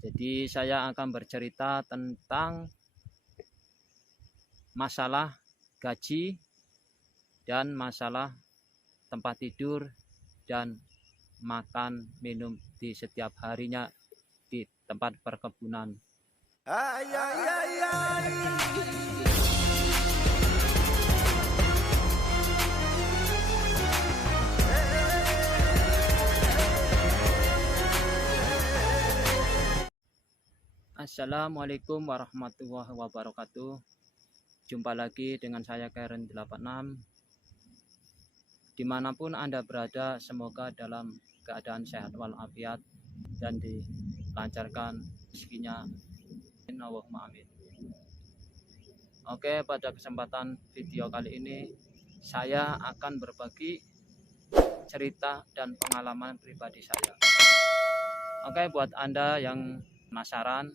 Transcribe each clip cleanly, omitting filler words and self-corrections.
Jadi saya akan bercerita tentang masalah gaji dan masalah tempat tidur dan makan minum di setiap harinya di tempat perkebunan. Assalamualaikum warahmatullahi wabarakatuh. Jumpa lagi dengan saya Karen 86. Dimanapun Anda berada, semoga dalam keadaan sehat walafiat dan dilancarkan rezekinya. Allahumma amin. Oke, pada kesempatan video kali ini saya akan berbagi cerita dan pengalaman pribadi saya. Oke, buat Anda yang penasaran,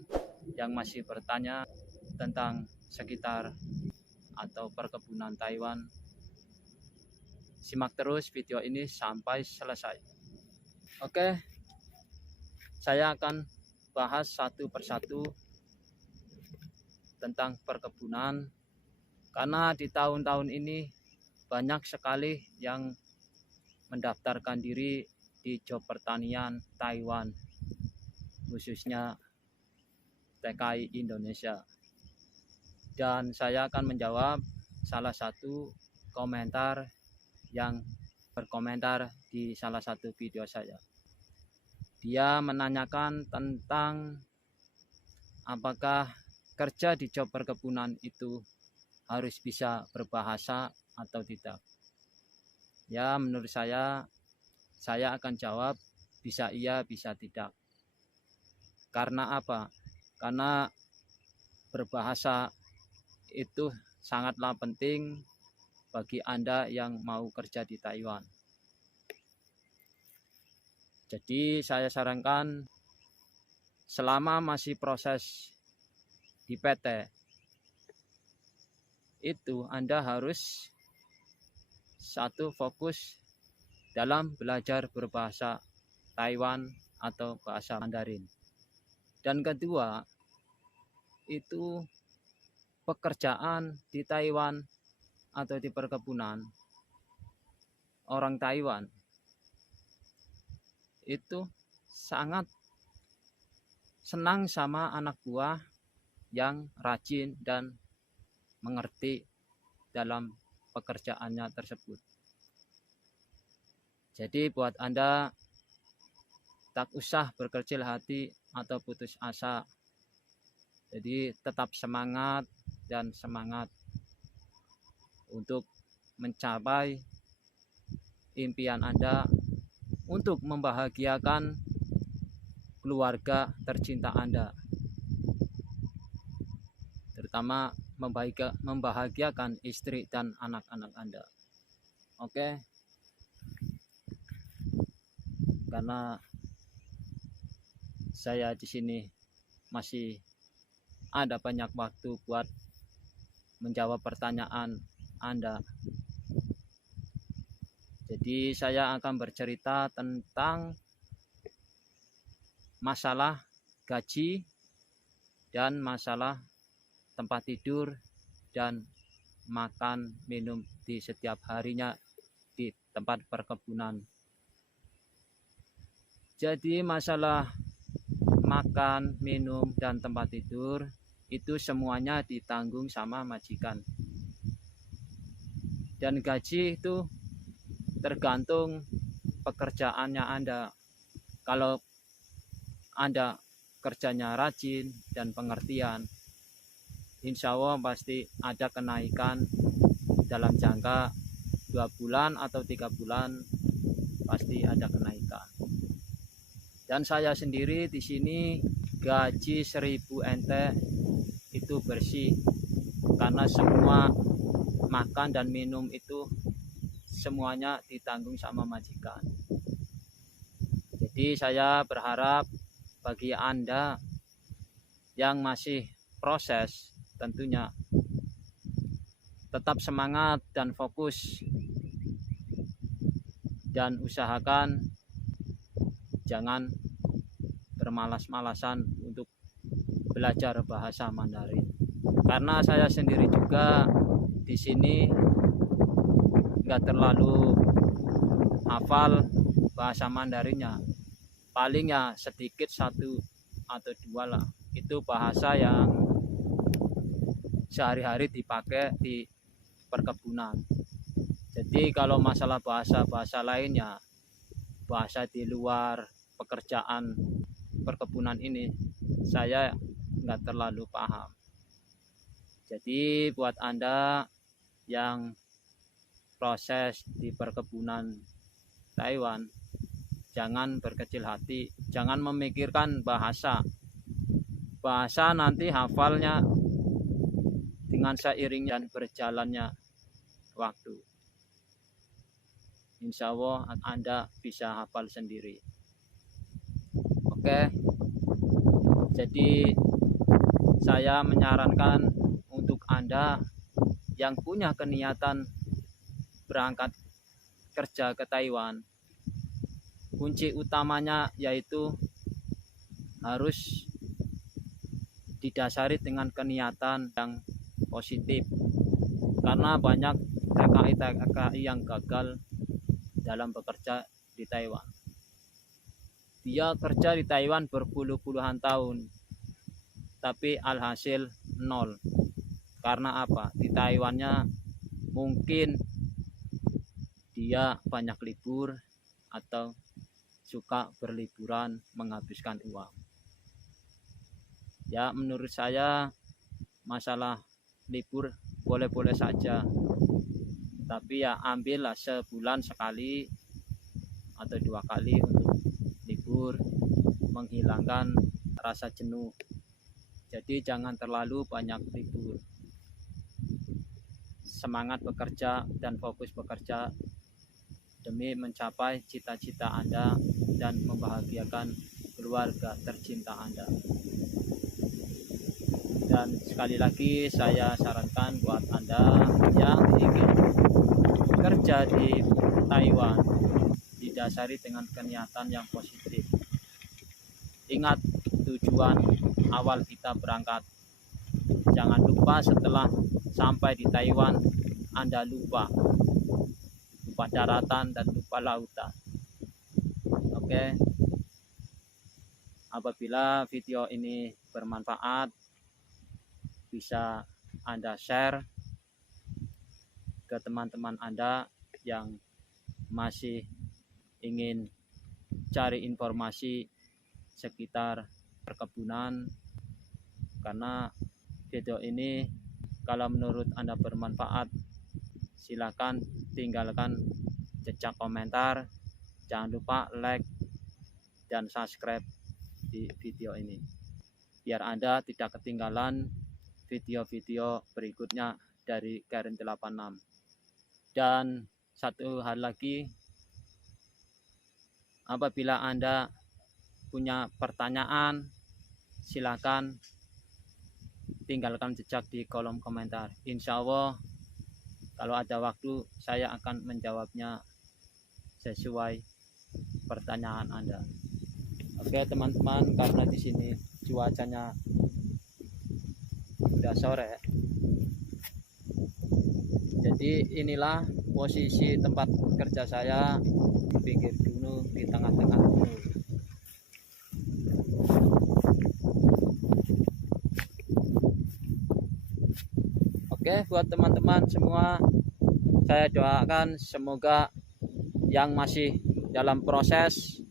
yang masih bertanya tentang sekitar atau perkebunan Taiwan, simak terus video ini sampai selesai. Oke, saya akan bahas satu persatu tentang perkebunan, karena di tahun-tahun ini banyak sekali yang mendaftarkan diri di job pertanian Taiwan, khususnya TKI Indonesia. Dan saya akan menjawab salah satu komentar yang berkomentar di salah satu video saya. Dia menanyakan tentang apakah kerja di job perkebunan itu harus bisa berbahasa atau tidak. Ya, menurut saya akan jawab bisa iya, bisa tidak. Karena apa? Karena berbahasa itu sangatlah penting bagi Anda yang mau kerja di Taiwan. Jadi saya sarankan selama masih proses di PT itu Anda harus satu fokus dalam belajar berbahasa Taiwan atau bahasa Mandarin. Dan kedua, itu pekerjaan di Taiwan atau di perkebunan orang Taiwan itu sangat senang sama anak buah yang rajin dan mengerti dalam pekerjaannya tersebut. Jadi buat Anda tak usah berkecil hati atau putus asa. Jadi tetap semangat dan semangat untuk mencapai impian Anda untuk membahagiakan keluarga tercinta Anda, terutama membahagiakan istri dan anak-anak Anda. Oke, karena saya di sini masih ada banyak waktu buat menjawab pertanyaan Anda. Jadi saya akan bercerita tentang masalah gaji dan masalah tempat tidur dan makan minum di setiap harinya di tempat perkebunan. Jadi masalah makan, minum, dan tempat tidur itu semuanya ditanggung sama majikan. Dan gaji itu tergantung pekerjaannya Anda. Kalau Anda kerjanya rajin dan pengertian, insya Allah pasti ada kenaikan dalam jangka 2 bulan atau 3 bulan, pasti ada kenaikan. Dan saya sendiri di sini gaji 1000 NT itu bersih, karena semua makan dan minum itu semuanya ditanggung sama majikan. Jadi saya berharap bagi Anda yang masih proses, tentunya tetap semangat dan fokus, dan usahakan jangan bermalas-malasan untuk belajar bahasa Mandarin. Karena saya sendiri juga di sini nggak terlalu hafal bahasa Mandarinnya, paling ya sedikit satu atau dua lah. Itu bahasa yang sehari-hari dipakai di perkebunan. Jadi kalau masalah bahasa-bahasa lainnya, bahasa di luar pekerjaan perkebunan ini, saya nggak terlalu paham. Jadi buat Anda yang proses di perkebunan Taiwan, jangan berkecil hati, jangan memikirkan bahasa nanti hafalnya dengan seiring dan berjalannya waktu. Insya Allah Anda bisa hafal sendiri. Oke, jadi saya menyarankan untuk Anda yang punya keniatan berangkat kerja ke Taiwan, kunci utamanya yaitu harus didasari dengan keniatan yang positif, karena banyak TKI yang gagal dalam bekerja di Taiwan. Dia kerja di Taiwan berpuluh-puluhan tahun, tapi alhasil nol. Karena apa? Di Taiwannya mungkin dia banyak libur atau suka berliburan menghabiskan uang. Ya, menurut saya masalah libur boleh-boleh saja, tapi ya ambillah sebulan sekali atau 2 kali untuk libur, menghilangkan rasa jenuh. Jadi jangan terlalu banyak libur. Semangat bekerja dan fokus bekerja demi mencapai cita-cita Anda dan membahagiakan keluarga tercinta Anda. Dan sekali lagi saya sarankan buat Anda yang ingin kerja di Taiwan, didasari dengan keniatan yang positif. Ingat tujuan awal kita berangkat. Jangan lupa setelah sampai di Taiwan Anda lupa daratan dan lupa lautan. Oke. Apabila video ini bermanfaat, bisa Anda share ke teman-teman Anda yang masih ingin cari informasi sekitar perkebunan, karena video ini kalau menurut Anda bermanfaat, silakan tinggalkan jejak komentar. Jangan lupa like dan subscribe di video ini, biar Anda tidak ketinggalan video-video berikutnya dari Karen 86. Dan satu hal lagi, apabila Anda punya pertanyaan, silakan tinggalkan jejak di kolom komentar. Insya Allah kalau ada waktu saya akan menjawabnya sesuai pertanyaan Anda. Oke teman-teman, karena di sini cuacanya udah sore, jadi inilah posisi tempat kerja saya di pinggir gunung, di tengah-tengah gunung. Oke, buat teman-teman semua, saya doakan semoga yang masih dalam proses,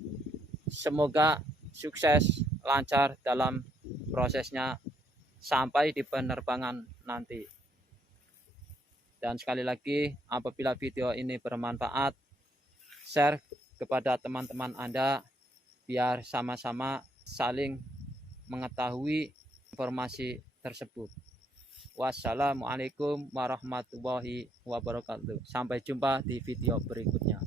semoga sukses, lancar dalam prosesnya sampai di penerbangan nanti. Dan sekali lagi, apabila video ini bermanfaat, share kepada teman-teman Anda biar sama-sama saling mengetahui informasi tersebut. Wassalamualaikum warahmatullahi wabarakatuh. Sampai jumpa di video berikutnya.